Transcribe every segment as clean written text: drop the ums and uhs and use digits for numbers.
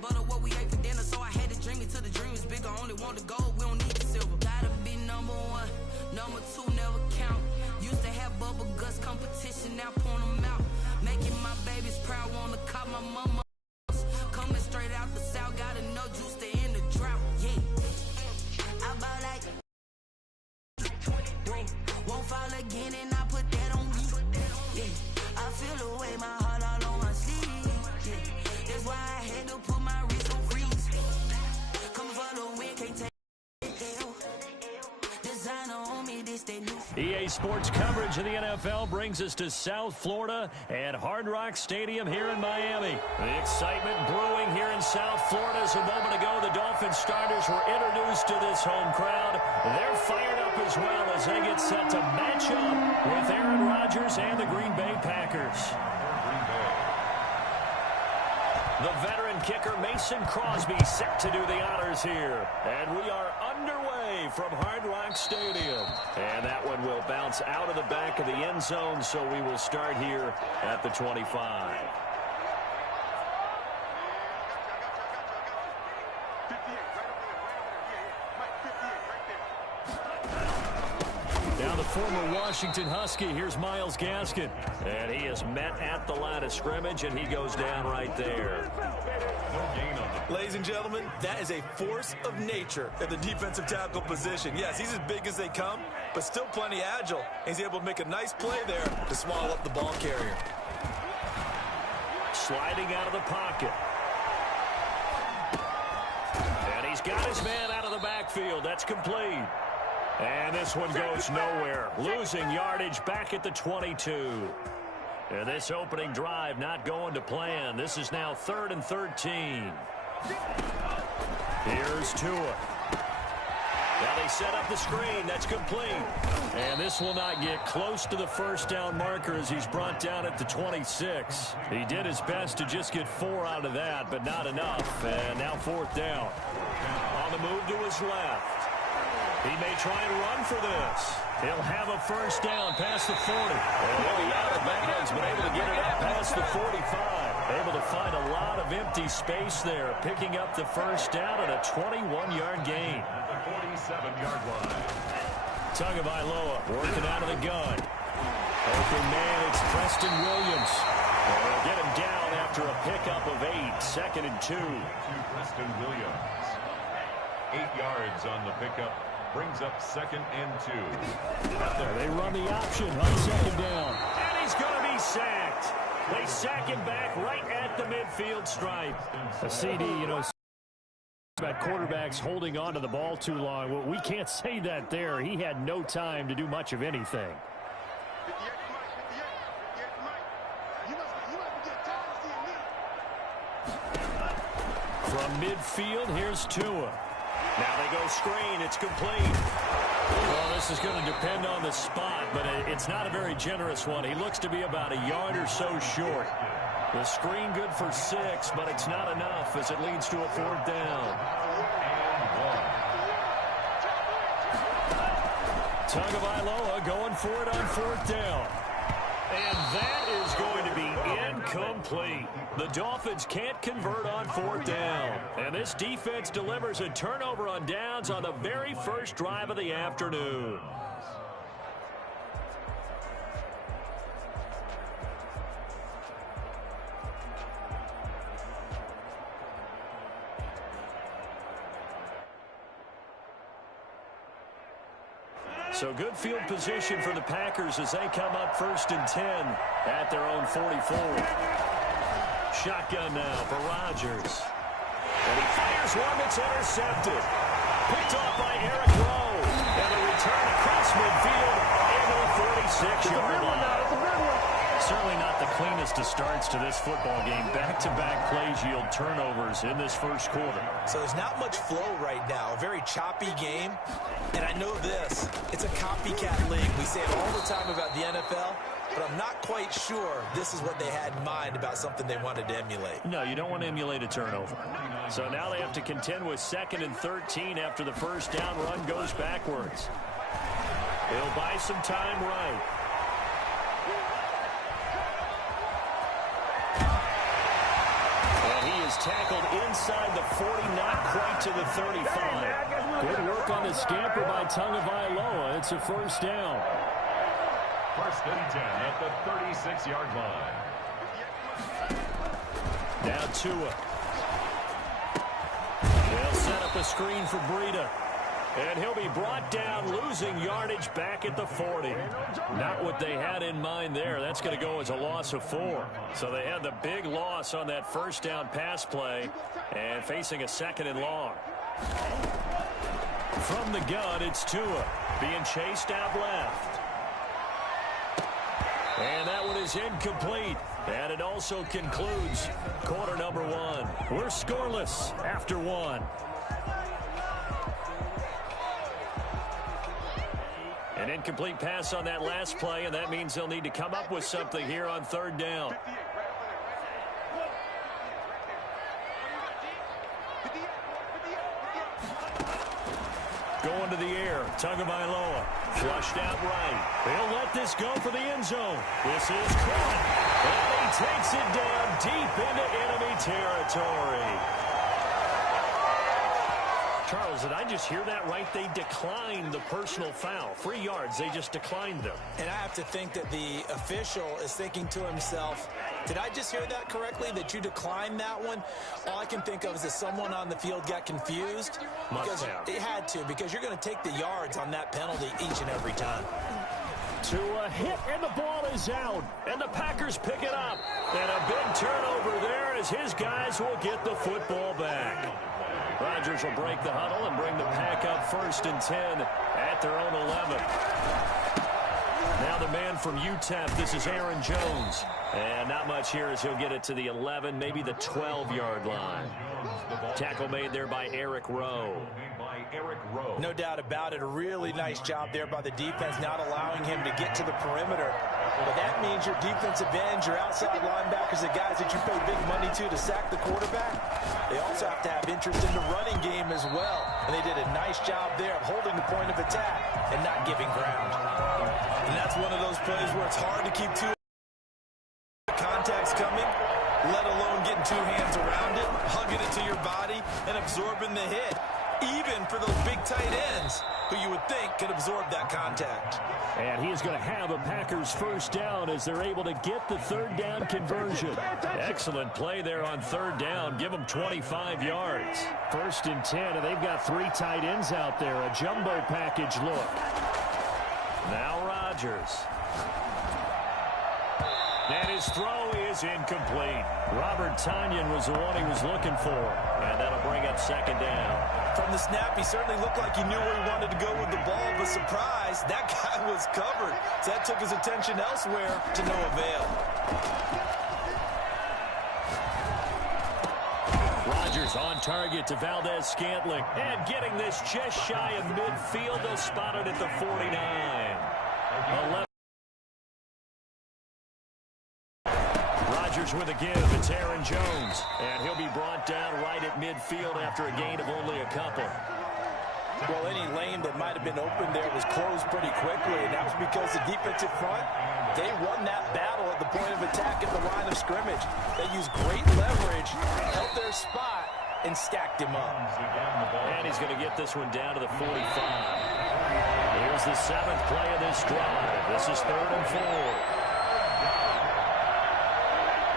butter what we ate for dinner, so I had to dream it till the dream is bigger. Only want the gold, we don't need the silver. Gotta be number one, number two never count. Used to have bubble guts competition, now point them out. Making my babies proud, wanna cop my mama. Coming straight out the south, got enough juice to end the drought. Yeah, I bought like won't fall again, and I put that on me. Yeah, I feel the way, my heart all on my sleeve. Yeah, that's why I had to put my wrist on freeze. Coming for the win, can't take it. Designer on me, this they new. EA Sports coverage of the NFL brings us to South Florida and Hard Rock Stadium here in Miami. The excitement brewing here in South Florida. As a moment ago, the Dolphins starters were introduced to this home crowd. They're fired up as well as they get set to match up with Aaron Rodgers and the Green Bay Packers. The veteran kicker Mason Crosby set to do the honors here. And we are underway from Hard Rock Stadium. And that one will bounce out of the back of the end zone, so we will start here at the 25. Now the former Washington Husky, here's Myles Gaskin. And he is met at the line of scrimmage, and he goes down right there. Ladies and gentlemen, that is a force of nature at the defensive tackle position. Yes, he's as big as they come, but still plenty agile. He's able to make a nice play there to swallow up the ball carrier. Sliding out of the pocket. And he's got his man out of the backfield. That's complete. And this one goes nowhere. Losing yardage back at the 22. And this opening drive not going to plan. This is now 3rd and 13. Here's Tua. Now they set up the screen. That's complete. And this will not get close to the first down marker as he's brought down at the 26. He did his best to just get 4 out of that, but not enough. And now 4th down. On the move to his left. He may try and run for this. He'll have a first down past the 40. And he'll be out of bounds, but able to get it up past the 45. Able to find a lot of empty space there, picking up the first down at a 21-yard gain. The 47-yard line. Tagovailoa working out of the gun. Open man, it's Preston Williams. They'll get him down after a pickup of 8, 2nd and 2. To Preston Williams. 8 yards on the pickup. Brings up 2nd and 2. They run the option on 2nd down. And he's going to be sacked. They sack him back right at the midfield stripe. A CD, you know, about quarterbacks holding on to the ball too long. Well, we can't say that there. He had no time to do much of anything. From midfield, here's Tua. Now they go screen. It's complete. Well, this is going to depend on the spot, but it's not a very generous one. He looks to be about a yard or so short. The screen good for 6, but it's not enough as it leads to a 4th down. Tagovailoa going for it on 4th down. And that is going to be incomplete. The Dolphins can't convert on 4th down. And this defense delivers a turnover on downs on the very first drive of the afternoon. So good field position for the Packers as they come up 1st and 10 at their own 44. Shotgun now for Rodgers. And he fires one that's intercepted. Picked off by Eric Rowe. And a return across midfield into the 46-yard line. Certainly not the cleanest of starts to this football game. Back-to-back plays yield turnovers in this first quarter. So there's not much flow right now. A very choppy game. And I know this. It's a copycat league. We say it all the time about the NFL, but I'm not quite sure this is what they had in mind about something they wanted to emulate. No, you don't want to emulate a turnover. So now they have to contend with 2nd and 13 after the first down run goes backwards. He'll buy some time right. And he is tackled inside the 40, not quite to the 35. Good work on the scamper by Tagovailoa. It's a first down. First and 10 at the 36-yard line. Now Tua. They'll set up a screen for Breida. And he'll be brought down, losing yardage back at the 40. Not what they had in mind there. That's going to go as a loss of 4. So they had the big loss on that first down pass play and facing a second and long. From the gun, it's Tua being chased out left. And that one is incomplete. And it also concludes quarter number 1. We're scoreless after 1. An incomplete pass on that last play, and that means they'll need to come up with something here on third down. Going to the air, Tagovailoa, flushed out right. They'll let this go for the end zone. This is caught, and he takes it down deep into enemy territory. Charles, did I just hear that right? They declined the personal foul. 3 yards, they just declined them. And I have to think that the official is thinking to himself, did I just hear that correctly, that you declined that one? All I can think of is that someone on the field got confused. Must have. It had to, because you're going to take the yards on that penalty each and every time. To a hit, and the ball is out. And the Packers pick it up. And a big turnover there as his guys will get the football back. Rodgers will break the huddle and bring the Pack up first and 10 at their own 11. Now the man from UTEP, this is Aaron Jones. And not much here as he'll get it to the 11, maybe the 12-yard line. Tackle made there by Eric Rowe. No doubt about it. A really nice job there by the defense, not allowing him to get to the perimeter. But that means your defensive ends, your outside linebackers, the guys that you pay big money to sack the quarterback, they also have to have interest in the running game as well. And they did a nice job there of holding the point of attack and not giving ground. And that's one of those plays where it's hard to keep two contacts coming, let alone getting 2 hands around it, hugging it to your body, and absorbing the hit. Even for those big tight ends who you would think could absorb that contact. And he is going to have a Packers first down as they're able to get the third down conversion. Excellent play there on third down. Give them 25 yards. First and 10, and they've got 3 tight ends out there. A jumbo package look. Now Rodgers. And his throw is incomplete. Robert Tonyan was the one he was looking for. And that'll bring up second down. From the snap, he certainly looked like he knew where he wanted to go with the ball, but surprise, that guy was covered. So that took his attention elsewhere to no avail. Rodgers on target to Valdez-Scantling. And getting this just shy of midfield. They'll spot it at the 49. 11. Rodgers with a give. It's Aaron Jones. And he'll be brought down right at midfield after a gain of only a couple. Well, any lane that might have been open there was closed pretty quickly, and that was because the defensive front, they won that battle at the point of attack at the line of scrimmage. They used great leverage, held their spot, and stacked him up. And he's going to get this one down to the 45. Here's the 7th play of this drive. This is 3rd and 4.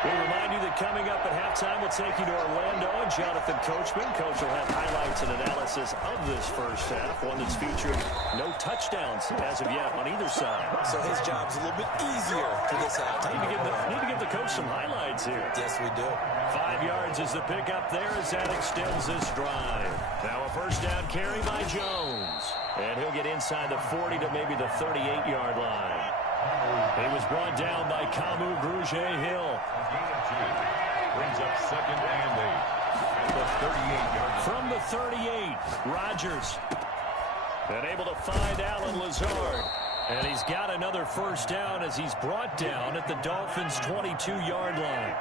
We remind you that coming up at halftime, we'll take you to Orlando and Jonathan Coachman. Coach will have highlights and analysis of this first half, one that's featured no touchdowns as of yet on either side. So his job's a little bit easier for this halftime. Need to give the coach some highlights here. Yes, we do. 5 yards is the pickup there as that extends this drive. Now a first down carry by Jones. And he'll get inside the 40 to maybe the 38-yard line. He was brought down by Kamu Grugier-Hill. Brings up 2nd and 8 at the 38-yard line. From the 38, Rodgers. And able to find Alan Lazard. And he's got another first down as he's brought down at the Dolphins' 22-yard line.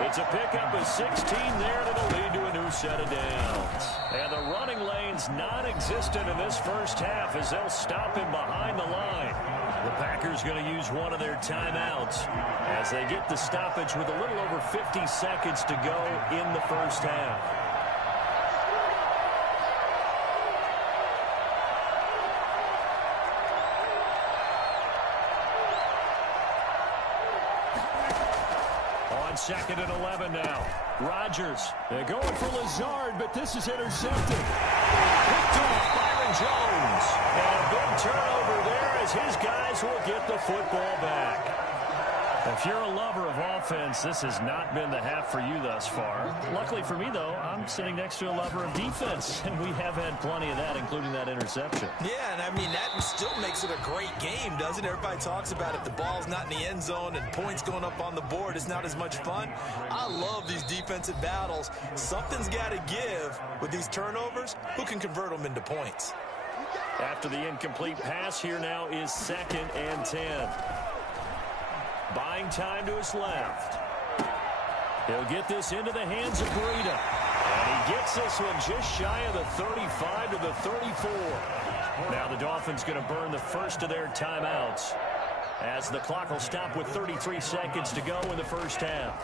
It's a pickup of 16 there that'll lead to a new set of downs. And the running lane's non-existent in this first half as they'll stop him behind the line. The Packers going to use one of their timeouts as they get the stoppage with a little over 50 seconds to go in the first half. On 2nd and 11 now. Rodgers. They're going for Lazard, but this is intercepted. Picked off Byron Jones. And a big turnover there as his guys will get the football back. If you're a lover of offense, this has not been the half for you thus far. Luckily for me, though, I'm sitting next to a lover of defense, and we have had plenty of that, including that interception. Yeah, and I mean, that still makes it a great game, doesn't it? Everybody talks about if the ball's not in the end zone and points going up on the board, it's not as much fun. I love these defensive battles. Something's got to give with these turnovers. Who can convert them into points? After the incomplete pass, here now is 2nd and 10. Buying time to his left. He'll get this into the hands of Breida. And he gets this one just shy of the 35 to the 34. Now the Dolphins going to burn the first of their timeouts as the clock will stop with 33 seconds to go in the first half.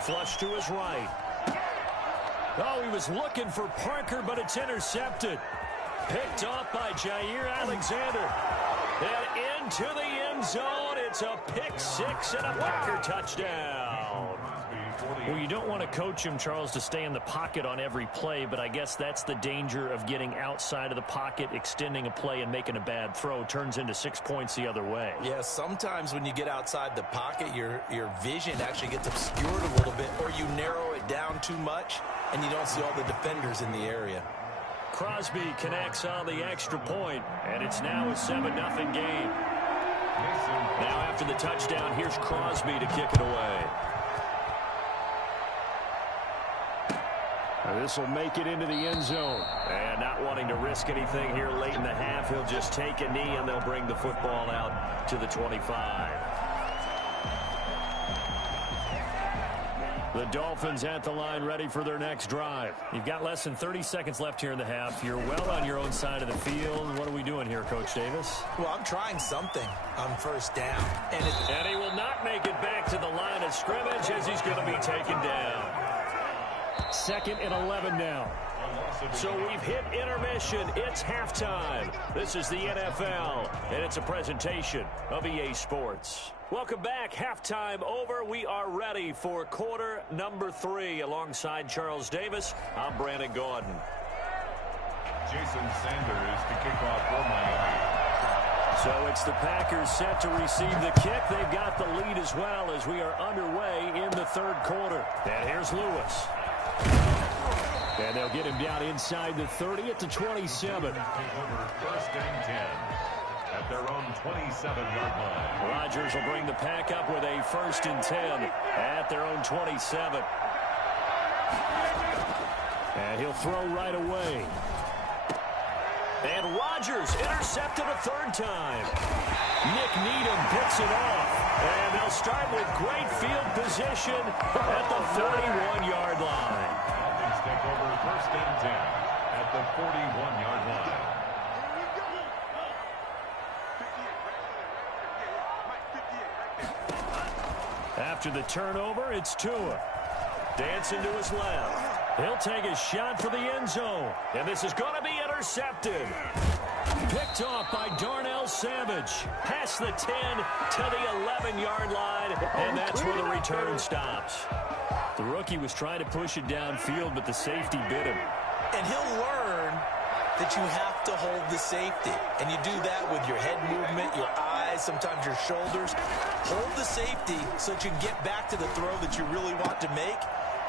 Flush to his right. Oh, he was looking for Parker, but it's intercepted. Picked off by Jair Alexander. And into the end zone. It's a pick six and a Packer touchdown. Well, you don't want to coach him, Charles, to stay in the pocket on every play, but I guess that's the danger of getting outside of the pocket, extending a play, and making a bad throw. Turns into 6 points the other way. Yeah, sometimes when you get outside the pocket, your vision actually gets obscured a little bit, or you narrow it down too much, and you don't see all the defenders in the area. Crosby connects on the extra point, and it's now a 7-0 game. Now after the touchdown, here's Crosby to kick it away. This will make it into the end zone. And not wanting to risk anything here late in the half, he'll just take a knee, and they'll bring the football out to the 25. The Dolphins at the line ready for their next drive. You've got less than 30 seconds left here in the half. You're well on your own side of the field. What are we doing here, Coach Davis? Well, I'm trying something on first down. And he will not make it back to the line of scrimmage as he's going to be taken down. 2nd and 11 now. So we've hit intermission. It's halftime. This is the NFL, and it's a presentation of EA Sports. Welcome back. Halftime over. We are ready for quarter number 3. Alongside Charles Davis, I'm Brandon Gordon. Jason Sanders to kick off for Miami. So it's the Packers set to receive the kick. They've got the lead as well as we are underway in the third quarter. And here's Lewis. And they'll get him down inside the 30 at the 27. 1st and 10 at their own 27-yard line. Rodgers will bring the pack up with a 1st and 10 at their own 27. And he'll throw right away. And Rodgers intercepted a 3rd time. Nick Needham picks it off. And they'll start with great field position at the 31-yard line. Dolphins take over 1st and 10 at the 41-yard line. After the turnover, it's Tua. Dancing to his left. He'll take a shot for the end zone. And this is going to be intercepted. Picked off by Darnell Savage. Past the 10 to the 11-yard line. And that's where the return stops. The rookie was trying to push it downfield, but the safety bit him. And he'll learn that you have to hold the safety. And you do that with your head movement, your eyes, sometimes your shoulders. Hold the safety so that you can get back to the throw that you really want to make.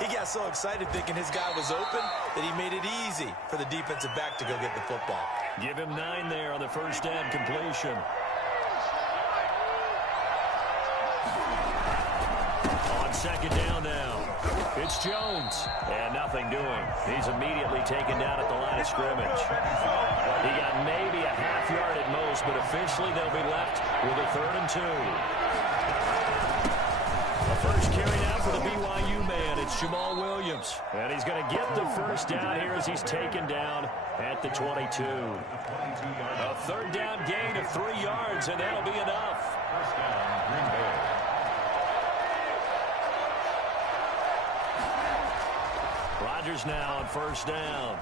He got so excited thinking his guy was open that he made it easy for the defensive back to go get the football. Give him 9 there on the first down completion. On 2nd down now. It's Jones. And nothing doing. He's immediately taken down at the line of scrimmage. He got maybe a half yard at most, but officially they'll be left with a 3rd and 2. The first carry now for the BYU man. It's It's Jamal Williams. And he's going to get the first down here as he's taken down at the 22. A third down gain of 3 yards, and that'll be enough. First down, Green Bay. Rodgers now on first down.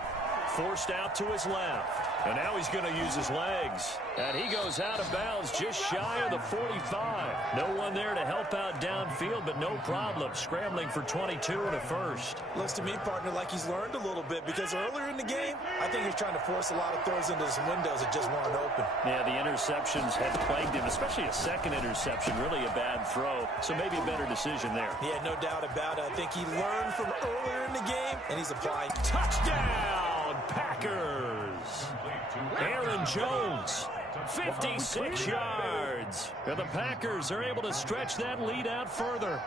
Forced out to his left. And now he's going to use his legs. And he goes out of bounds just shy of the 45. No one there to help out downfield, but no problem. Scrambling for 22 and a first. Looks to me, partner, like he's learned a little bit, because earlier in the game, I think he was trying to force a lot of throws into some windows that just weren't open. Yeah, the interceptions had plagued him, especially a second interception. Really a bad throw. So maybe a better decision there. Yeah, no doubt about it. I think he learned from earlier in the game, and he's applying. Touchdown, Packers! Aaron Jones, 56 yards. And the Packers are able to stretch that lead out further.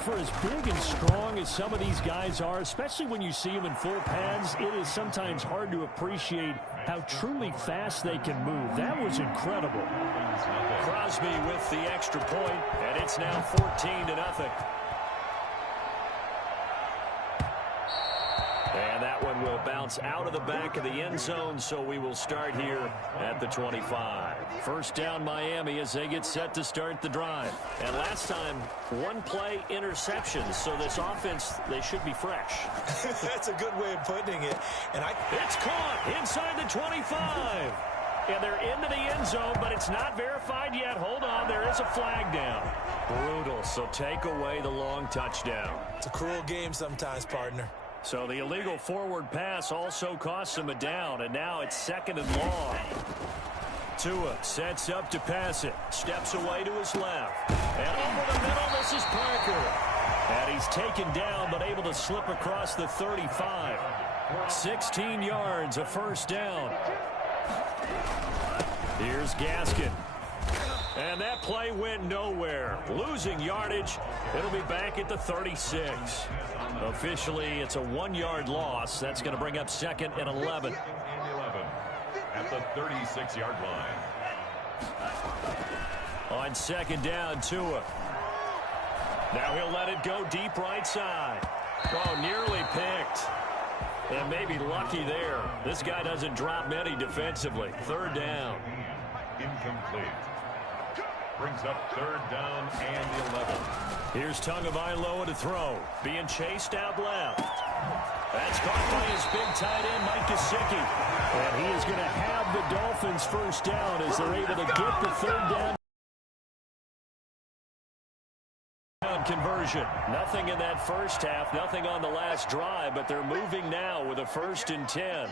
For as big and strong as some of these guys are, especially when you see them in full pads, it is sometimes hard to appreciate how truly fast they can move. That was incredible. Crosby with the extra point, and it's now 14-0. And that one will bounce out of the back of the end zone, so we will start here at the 25. First down Miami as they get set to start the drive. And last time, one play interceptions, so this offense, they should be fresh. That's a good way of putting it. And It's caught inside the 25. And they're into the end zone, but it's not verified yet. Hold on, there is a flag down. Brutal, so take away the long touchdown. It's a cruel game sometimes, partner. So the illegal forward pass also costs him a down, and now it's 2nd and long. Tua sets up to pass it. Steps away to his left. And over the middle, this is Parker. And he's taken down, but able to slip across the 35. 16 yards, a first down. Here's Gaskin. And that play went nowhere. Losing yardage. It'll be back at the 36. Officially, it's a 1-yard loss. That's going to bring up 2nd and 11. At the 36-yard line. On 2nd down, Tua. Now he'll let it go deep right side. Oh, nearly picked. And maybe lucky there. This guy doesn't drop many defensively. 3rd down. Incomplete. Brings up 3rd down and 11. Here's Tagovailoa to throw. Being chased out left. That's caught by his big tight end, Mike Gesicki. And he is going to have the Dolphins first down as they're able to get the 3rd down conversion. Nothing in that first half, nothing on the last drive, but they're moving now with a 1st and 10.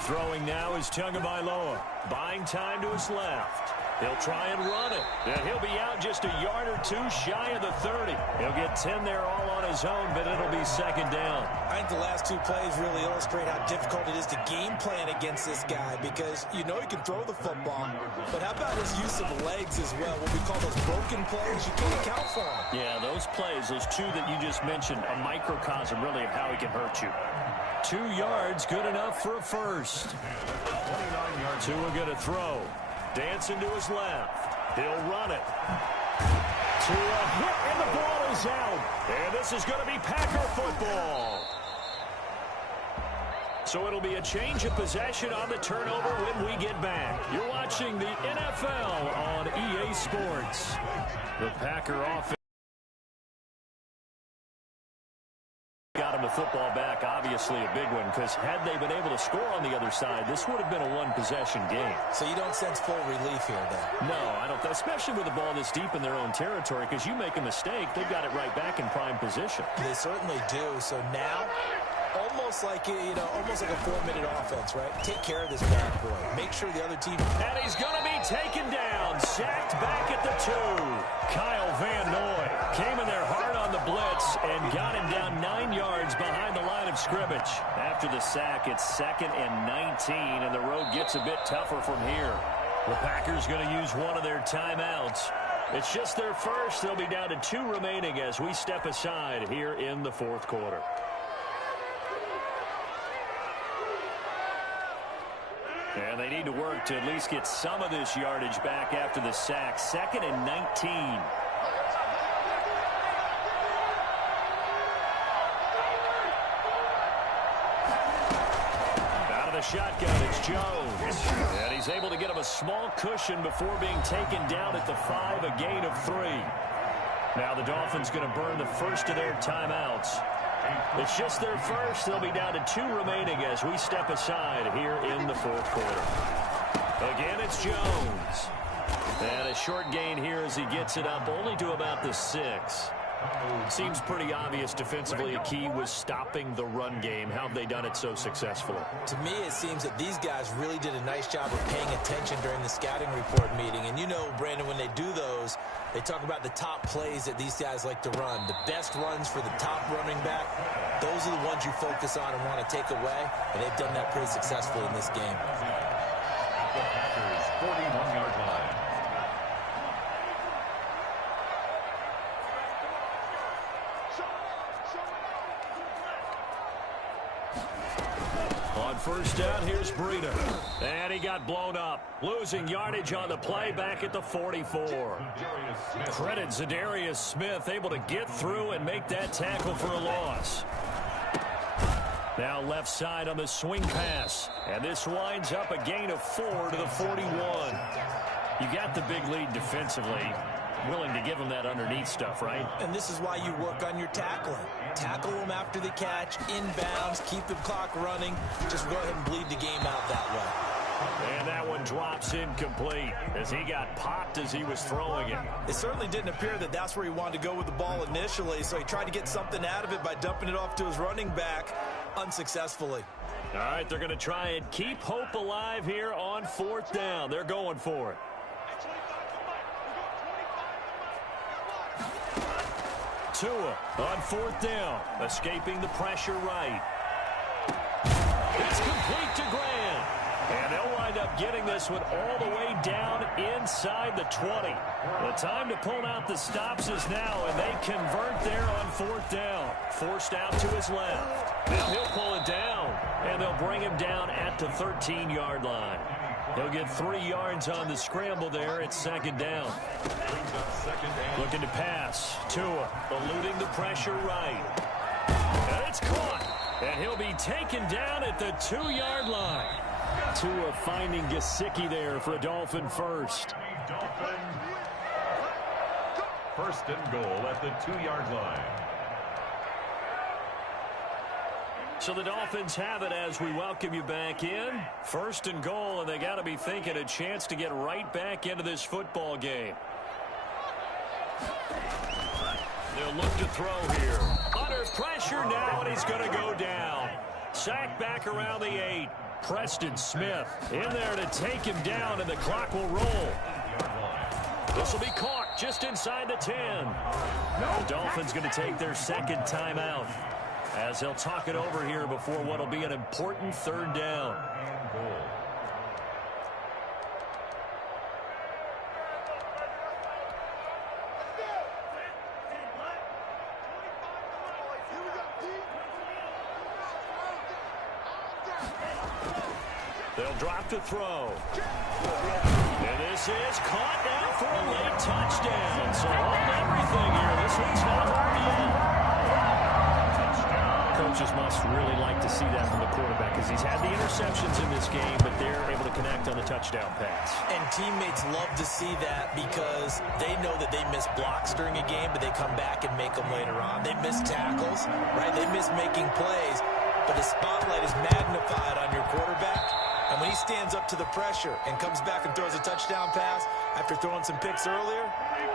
Throwing now is Tagovailoa. Buying time to his left. He'll try and run it. And he'll be out just a yard or 2 shy of the 30. He'll get 10 there all on his own, but it'll be 2nd down. I think the last 2 plays really illustrate how difficult it is to game plan against this guy, because you know he can throw the football, but how about his use of legs as well? What we call those broken plays, you can't account for them. Yeah, those plays, those 2 that you just mentioned, a microcosm really of how he can hurt you. 2 yards, good enough for a first. 29 yards. Tua going to throw. Dancing to his left. He'll run it. Tua hit, and the ball is out. And this is going to be Packer football. So it'll be a change of possession on the turnover when we get back. You're watching the NFL on EA Sports. The Packer offense got him the football back, obviously a big one, because had they been able to score on the other side, this would have been a 1-possession game. So you don't sense full relief here, then? No, I don't, especially with the ball this deep in their own territory, because you make a mistake, they've got it right back in prime position. They certainly do. So now, almost like almost like a 4-minute offense, right? Take care of this bad boy. Make sure the other team. And he's going to be taken down, sacked back at the 2. Kyle Van Noy came in there hard on the blitz and got him down 9 yards behind the line of scrimmage. After the sack, it's 2nd and 19, and the road gets a bit tougher from here. The Packers going to use one of their timeouts. It's just their first. They'll be down to 2 remaining as we step aside here in the 4th quarter. And they need to work to at least get some of this yardage back after the sack. 2nd and 19. the shotgun, it's Jones. And he's able to get him a small cushion before being taken down at the 5, a gain of 3. Now the Dolphins going to burn the first of their timeouts. It's just their first. They'll be down to 2 remaining as we step aside here in the fourth quarter. Again, it's Jones. And a short gain here as he gets it up only to about the 6. Seems pretty obvious defensively a key was stopping the run game. How have they done it so successfully? To me, it seems that these guys really did a nice job of paying attention during the scouting report meeting. And you know, Brandon, when they do those, they talk about the top plays that these guys like to run. The best runs for the top running back, those are the ones you focus on and want to take away. And they've done that pretty successfully in this game. The Packers' 41-yard line. On first down, here's Breida. And he got blown up. Losing yardage on the play back at the 44. Credit Zadarius Smith, able to get through and make that tackle for a loss. Now left side on the swing pass. And this winds up a gain of 4 to the 41. You got the big lead defensively. Willing to give them that underneath stuff, right? And this is why you work on your tackling. Tackle them after the catch, inbounds, keep the clock running. Just go ahead and bleed the game out that way. And that one drops incomplete as he got popped as he was throwing it. It certainly didn't appear that that's where he wanted to go with the ball initially, so he tried to get something out of it by dumping it off to his running back unsuccessfully. All right, they're going to try and keep hope alive here on fourth down. They're going for it. Tua on fourth down, escaping the pressure right. It's complete to Grant. And they'll wind up getting this one all the way down inside the 20. The time to pull out the stops is now, and they convert there on fourth down. Forced out to his left. Now he'll pull it down, and they'll bring him down at the 13-yard line. He'll get 3 yards on the scramble there at second down. Looking to pass. Tua eluding the pressure right. And it's caught. And he'll be taken down at the 2-yard line. Tua finding Gesicki there for a Dolphin first. First and goal at the 2-yard line. So the Dolphins have it as we welcome you back in. First and goal, and they got to be thinking a chance to get right back into this football game. They'll look to throw here. Under pressure now, and he's going to go down. Sacked back around the 8. Preston Smith in there to take him down, and the clock will roll. This will be caught just inside the 10. The Dolphins going to take their second timeout as they'll talk it over here before what will be an important third down. They'll drop to throw. And this is caught now for a late touchdown. So hold everything here. This one's not over yet. Coaches must really like to see that from the quarterback because he's had the interceptions in this game, but they're able to connect on the touchdown pass. And teammates love to see that because they know that they miss blocks during a game, but they come back and make them later on. They miss tackles, right? They miss making plays, but the spotlight is magnified on your quarterback. And when he stands up to the pressure and comes back and throws a touchdown pass after throwing some picks earlier,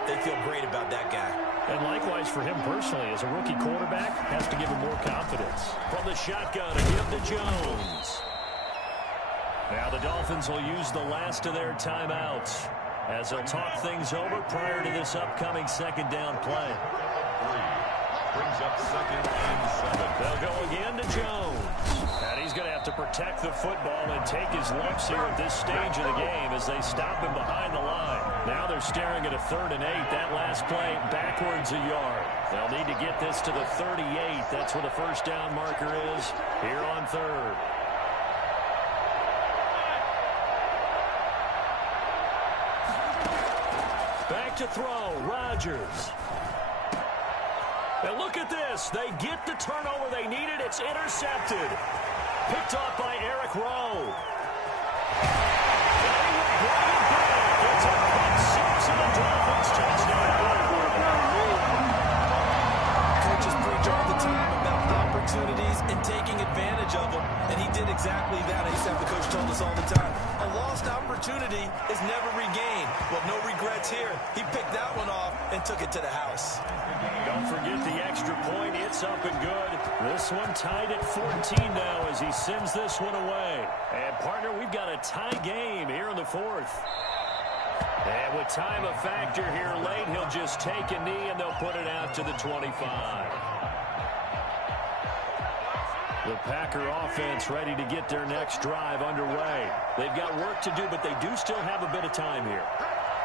they feel great about that guy. And likewise for him personally, as a rookie quarterback, has to give him more confidence. From the shotgun, a give to Jones. Now the Dolphins will use the last of their timeouts as they'll talk things over prior to this upcoming second down play. Brings up second and 7. They'll go again to Jones. And he's going to have to protect the football and take his lumps here at this stage of the game as they stop him behind the line. Now they're staring at a 3rd and 8. That last play backwards a yard. They'll need to get this to the 38. That's where the first down marker is here on 3rd. Back to throw. Rodgers. And look at this. They get the turnover they needed. It's intercepted. Picked off by Eric Rowe. They will bring it back. It's a pick six and a Dolphins touchdown. Coaches preach all the time about opportunities and taking advantage of them, and he did exactly that. I used to have the coach told us all the time, a lost opportunity is never regained. Well, no regrets here. He picked that one off and took it to the house. Don't forget the extra point. It's up and good. This one tied at 14 now as he sends this one away. And, partner, we've got a tie game here in the fourth. And with time a factor here late, he'll just take a knee and they'll put it out to the 25. The Packer offense ready to get their next drive underway. They've got work to do, but they do still have a bit of time here.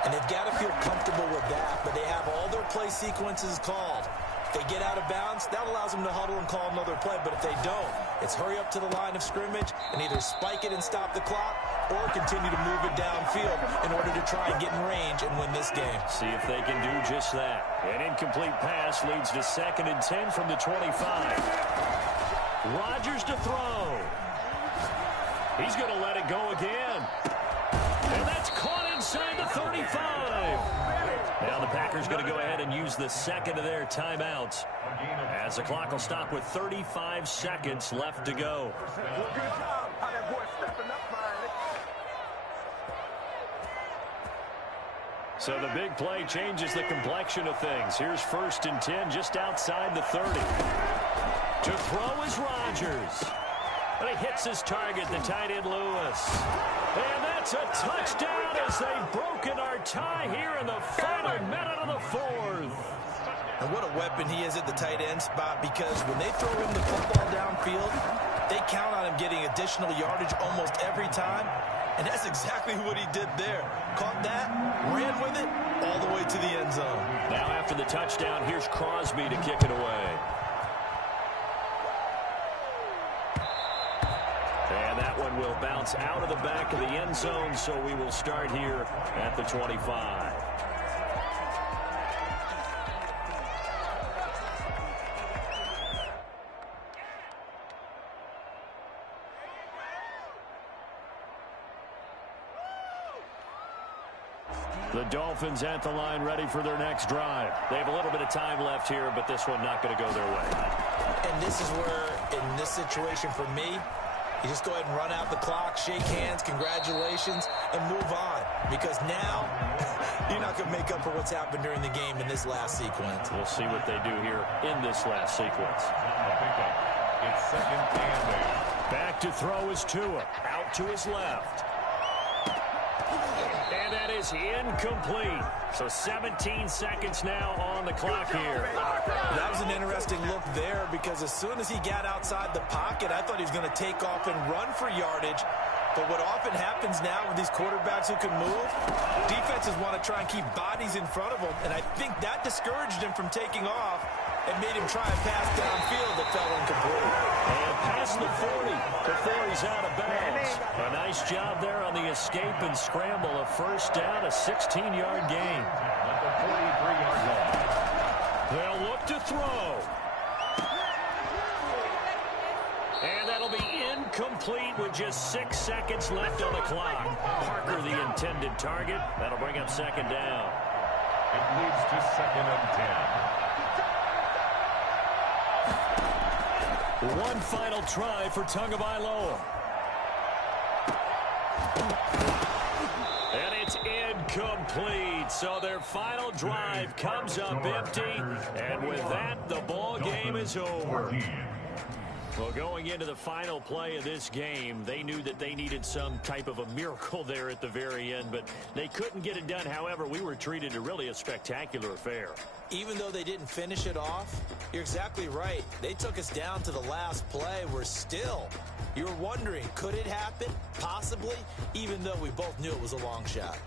And they've got to feel comfortable with that, but they have all their play sequences called. If they get out of bounds, that allows them to huddle and call another play. But if they don't, it's hurry up to the line of scrimmage and either spike it and stop the clock or continue to move it downfield in order to try and get in range and win this game. See if they can do just that. An incomplete pass leads to 2nd and 10 from the 25. Rodgers to throw. He's going to let it go again. And that's caught inside the 35. Now the Packers going to go ahead and use the second of their timeouts as the clock will stop with 35 seconds left to go. So the big play changes the complexion of things. Here's 1st and 10 just outside the 30. To throw is Rodgers. But he hits his target, the tight end Lewis. And that's a touchdown as they've broken our tie here in the final minute of the fourth. And what a weapon he is at the tight end spot, because when they throw him the football downfield, they count on him getting additional yardage almost every time. And that's exactly what he did there. Caught that, ran with it, all the way to the end zone. Now after the touchdown, here's Crosby to kick it away. And that one will bounce out of the back of the end zone, so we will start here at the 25. The Dolphins at the line ready for their next drive. They have a little bit of time left here, but this one not going to go their way. And this is where, in this situation for me, you just go ahead and run out the clock, shake hands, congratulations, and move on. Because now, you're not going to make up for what's happened during the game in this last sequence. We'll see what they do here in this last sequence. It's 2nd and 8. Back to throw is Tua. Out to his left. And that is incomplete. So 17 seconds now on the clock here. That was an interesting look there, because as soon as he got outside the pocket, I thought he was going to take off and run for yardage. But what often happens now with these quarterbacks who can move, defenses want to try and keep bodies in front of them, and I think that discouraged him from taking off and made him try and pass downfield that fell incomplete. And past the 40 before he's out of bounds. A nice job there on the escape and scramble. A first down, a 16-yard gain. At the 43-yard line. They'll look to throw. And that'll be incomplete with just 6 seconds left on the clock. Parker, the intended target. That'll bring up 2nd down. It leads to 2nd and 10. One final try for Tagovailoa. And it's incomplete. So their final drive comes up empty. And with that, the ball game is over. Well, going into the final play of this game, they knew that they needed some type of a miracle there at the very end, but they couldn't get it done. However, we were treated to really a spectacular affair. Even though they didn't finish it off, you're exactly right. They took us down to the last play. We're still, you're wondering, could it happen? Possibly, even though we both knew it was a long shot.